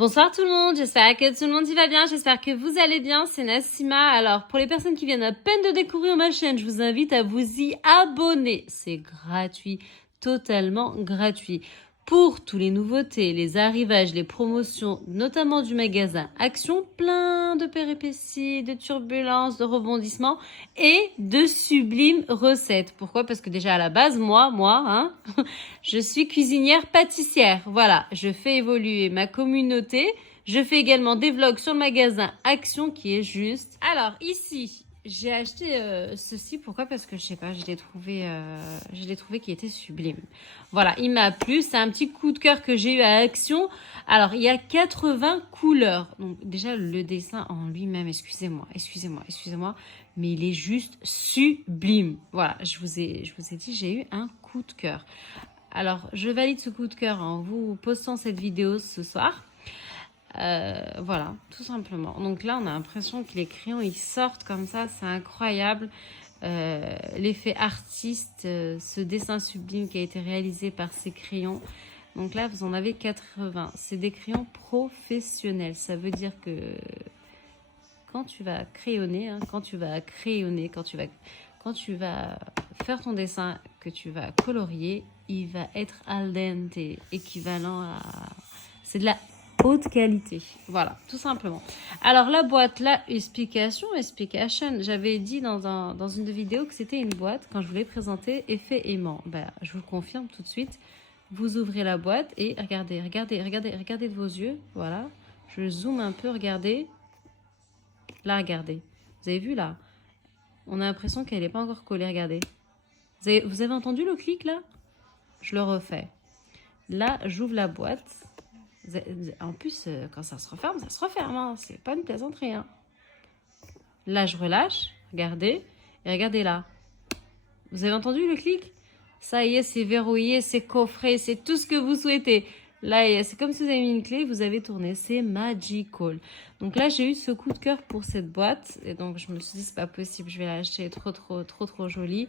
Bonsoir tout le monde, j'espère que tout le monde y va bien, j'espère que vous allez bien, c'est Nassima. Alors pour les personnes qui viennent à peine de découvrir ma chaîne, je vous invite à vous y abonner. C'est gratuit, totalement gratuit. Pour tous les nouveautés, les arrivages, les promotions, notamment du magasin Action, plein de péripéties, de turbulences, de rebondissements et de sublimes recettes. Pourquoi? Parce que déjà à la base, moi, je suis cuisinière pâtissière. Voilà, je fais évoluer ma communauté. Je fais également des vlogs sur le magasin Action qui est juste. Alors ici, j'ai acheté ceci. Pourquoi? Parce que je sais pas, je l'ai trouvé qui était sublime. Voilà, il m'a plu. C'est un petit coup de cœur que j'ai eu à Action. Alors il y a 80 couleurs. Donc déjà le dessin en lui-même, excusez-moi, mais il est juste sublime. Voilà, je vous ai dit, j'ai eu un coup de cœur. Alors, je valide ce coup de cœur en vous postant cette vidéo ce soir. Voilà, tout simplement. Donc là, on a l'impression que les crayons, ils sortent comme ça. C'est incroyable. L'effet artiste, ce dessin sublime qui a été réalisé par ces crayons. Donc là, vous en avez 80. C'est des crayons professionnels. Ça veut dire que quand tu vas crayonner, quand tu vas faire ton dessin, que tu vas colorier, il va être al dente, équivalent à... C'est de la haute qualité. Voilà, tout simplement. Alors la boîte, là, explication. J'avais dit dans une vidéo que c'était une boîte, quand je vous l'ai présentée, effet aimant. Ben, je vous le confirme tout de suite. Vous ouvrez la boîte et regardez de vos yeux. Voilà, je zoome un peu, regardez. Là, regardez. Vous avez vu, là? On a l'impression qu'elle n'est pas encore collée, regardez. Vous avez entendu le clic, là? Je le refais. Là, j'ouvre la boîte. En plus, quand ça se referme, hein. C'est pas une plaisanterie, hein. Là, je relâche. Regardez. Et regardez là. Vous avez entendu le clic? Ça y est, c'est verrouillé, c'est coffré, c'est tout ce que vous souhaitez. Là, c'est comme si vous avez mis une clé, vous avez tourné. C'est magical. Donc là, j'ai eu ce coup de cœur pour cette boîte. Et donc, je me suis dit, c'est pas possible, je vais l'acheter. Trop jolie.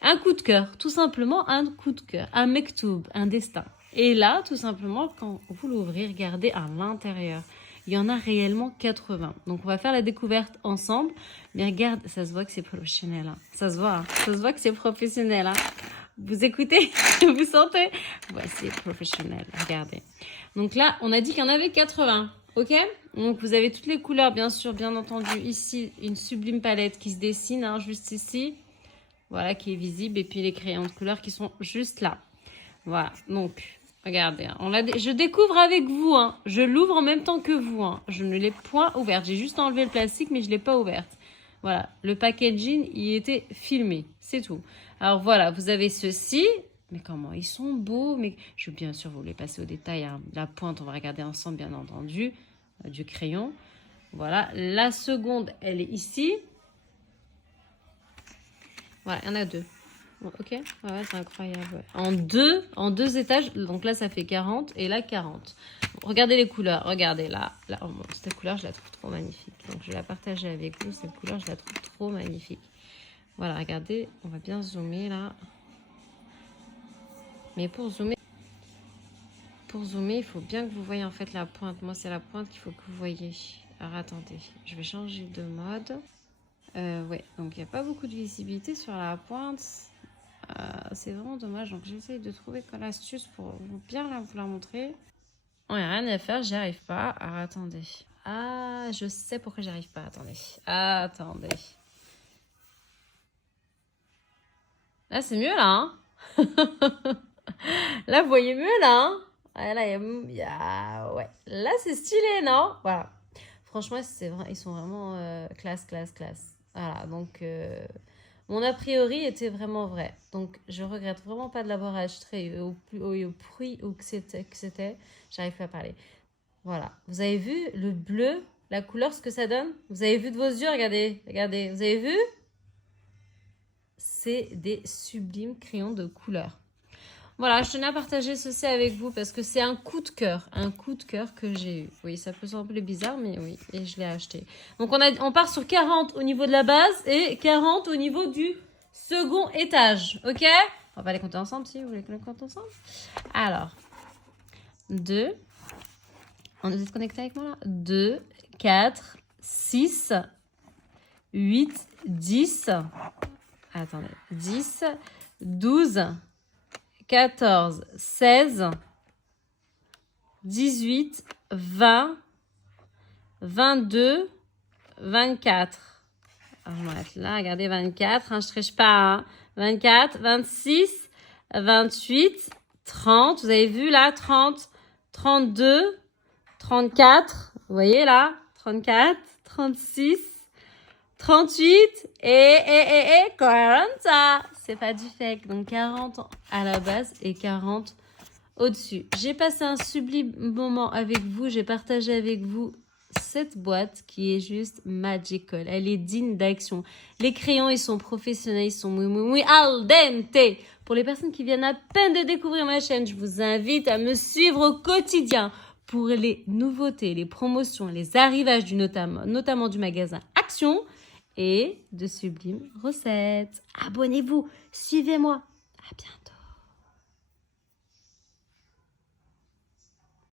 Un coup de cœur, tout simplement un coup de cœur. Un mektoub, un destin. Et là, tout simplement, quand vous l'ouvrez, regardez à l'intérieur. Il y en a réellement 80. Donc, on va faire la découverte ensemble. Mais regarde, ça se voit que c'est professionnel. Hein. Ça se voit que c'est professionnel. Hein. Vous écoutez? Vous sentez? Ouais, c'est professionnel. Regardez. Donc là, on a dit qu'il y en avait 80. Ok? Donc, vous avez toutes les couleurs, bien sûr, bien entendu. Ici, une sublime palette qui se dessine, hein, juste ici. Voilà, qui est visible. Et puis, les crayons de couleur qui sont juste là. Voilà. Donc, regardez. Hein, je découvre avec vous. Hein. Je l'ouvre en même temps que vous. Hein. Je ne l'ai point ouverte. J'ai juste enlevé le plastique, mais je ne l'ai pas ouverte. Voilà, le packaging, il était filmé, c'est tout. Alors voilà, vous avez ceci. Mais comment ils sont beaux. Mais je vais bien sûr vous les passer au détail. Hein. La pointe, on va regarder ensemble, bien entendu, du crayon. Voilà, la seconde, elle est ici. Voilà, il y en a deux. Bon, ok, ouais, c'est incroyable. Ouais. En deux étages, donc là, ça fait 40 et là, 40. Regardez les couleurs, regardez là. Oh, bon, cette couleur, je la trouve trop magnifique. Donc, je vais la partager avec vous. Cette couleur, je la trouve trop magnifique. Voilà, regardez, on va bien zoomer là. Mais pour zoomer, il faut bien que vous voyez en fait la pointe. Moi, c'est la pointe qu'il faut que vous voyez. Alors, attendez, je vais changer de mode. Ouais, donc il n'y a pas beaucoup de visibilité sur la pointe. C'est vraiment dommage. Donc, j'essaye de trouver l'astuce pour bien vous la montrer. Ouais, rien à faire, j'y arrive pas. Alors, attendez. Ah, je sais pourquoi j'y arrive pas. Attendez. Là, c'est mieux, là. Hein. Là, vous voyez mieux, là. Hein. Ah, là, ouais. Là, c'est stylé, non? Voilà. Franchement, c'est vrai, ils sont vraiment classe. Voilà, donc... Mon a priori était vraiment vrai. Donc, je regrette vraiment pas de l'avoir acheté au prix où que c'était. J'arrive pas à parler. Voilà. Vous avez vu le bleu, la couleur, ce que ça donne? Vous avez vu de vos yeux? Regardez. Vous avez vu? C'est des sublimes crayons de couleur. Voilà, je tenais à partager ceci avec vous parce que c'est un coup de cœur que j'ai eu. Oui, ça peut sembler bizarre, mais oui, et je l'ai acheté. Donc, on part sur 40 au niveau de la base et 40 au niveau du second étage, ok? On va les compter ensemble, si vous voulez que les compte ensemble. Alors, 2, On est connecté avec moi là? 2, 4, 6, 8, 10. Attendez. 10, 12, 14, 16, 18, 20, 22, 24. Alors, je m'arrête là. Regardez, 24. Hein, je ne triche pas. Hein. 24, 26, 28, 30. Vous avez vu là? 30, 32, 34. Vous voyez là? 34, 36, 38 et 40. C'est pas du fake. Donc 40 à la base et 40 au-dessus. J'ai passé un sublime moment avec vous. J'ai partagé avec vous cette boîte qui est juste magical. Elle est digne d'action. Les crayons, ils sont professionnels. Ils sont muy al dente. Pour les personnes qui viennent à peine de découvrir ma chaîne, je vous invite à me suivre au quotidien pour les nouveautés, les promotions, les arrivages notamment du magasin Action et de sublimes recettes. Abonnez-vous, suivez-moi. À bientôt.